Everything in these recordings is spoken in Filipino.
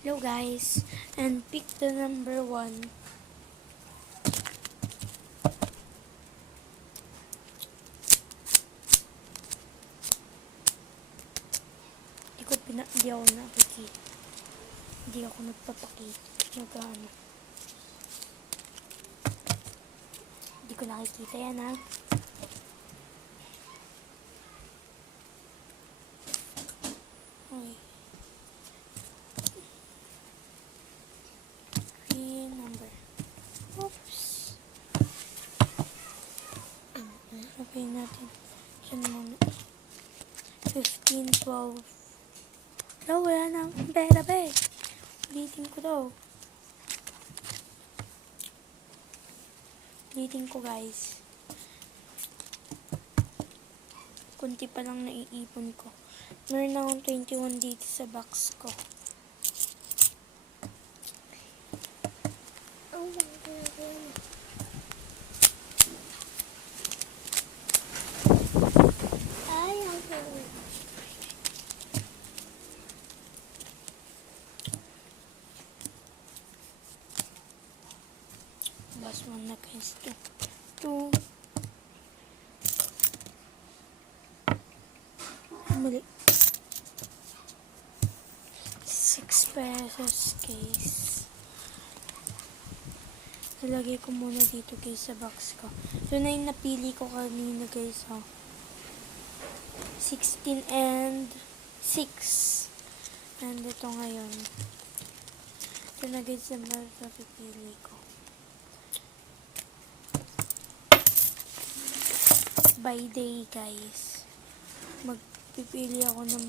Hello guys, and pick the number 1. Hindi ako nakikita. Hindi ako nagpapakita. Hindi ko nakikita yan ha. Okay. Green number. Oops. Okay natin. Yan muna. 15, 12. Wala na akong pera ba eh. Ulitin ko daw. Ulitin ko guys. Kunti pa lang naiipon ko. Meron na akong 21 dito sa box ko. Last one na guys. 2. Mali. 6 pesos case. Nalagay ko muna dito guys sa box ko. So na yung napili ko kanina guys. 16 and 6. And ito ngayon. Ito na guys yung napipili ko. By day guys. Magpipili ako ng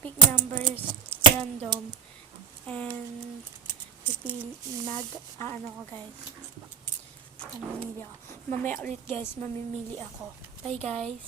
pick numbers random and ano ko guys. Mamimili ako. Mamaya ulit guys, mamimili ako. Bye guys.